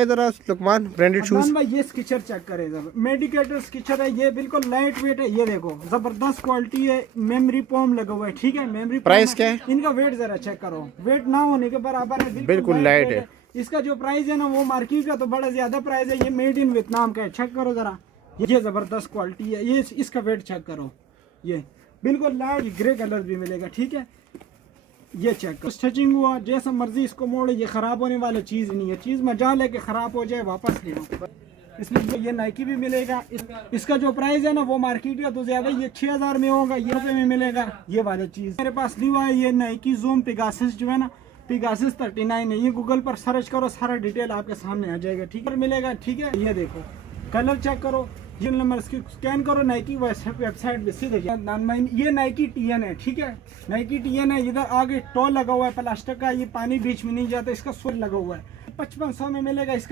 जरा Lukman branded shoes. भाई ये स्केचर चेक करे जरा, मेडिकेटर स्केचर है, ये बिल्कुल लाइट वेट है। ये देखो जबरदस्त क्वालिटी है, मेमोरी पॉम लगा हुआ है। ठीक है, मेमोरी प्राइस क्या है? इनका वेट जरा चेक करो, वेट ना होने के बराबर है, बिल्कुल लाइट है। इसका जो प्राइस है ना वो मार्केट का तो बड़ा ज्यादा प्राइस है, ये मेड इन वियतनाम का है। चेक करो जरा, ये जबरदस्त क्वालिटी है। ये इसका वेट चेक करो, ये बिल्कुल लाइट ग्रे कलर भी मिलेगा। ठीक है, ये चेक करो, स्टिचिंग हुआ जैसा मर्जी इसको मोड़ो, ये खराब होने वाली चीज नहीं है। चीज मजा लेके खराब हो जाए वापस ले लो। इसमें ये नाइकी भी मिलेगा। इसका जो प्राइस है ना वो मार्केट का तो ज्यादा, ये 6000 में होगा, ये रुपए में मिलेगा। ये वाली चीज मेरे पास न्यू है, ये नाइकी जूम पिगासिस जो है ना, पिगासिस 39 है। ये गूगल पर सर्च करो, सारा डिटेल आपके सामने आ जाएगा। ठीक है, मिलेगा। ठीक है, ये देखो कलर चेक करो, ये नंबर स्कैन करो, नाइकी वेबसाइट पे सीधे ये नाइकी टीएन है। ठीक है, नाइकी टीएन है। इधर आगे टॉल लगा हुआ है प्लास्टिक का, ये पानी बीच में नहीं जाता, इसका स्विच लगा हुआ है। 5500 में मिलेगा इसका।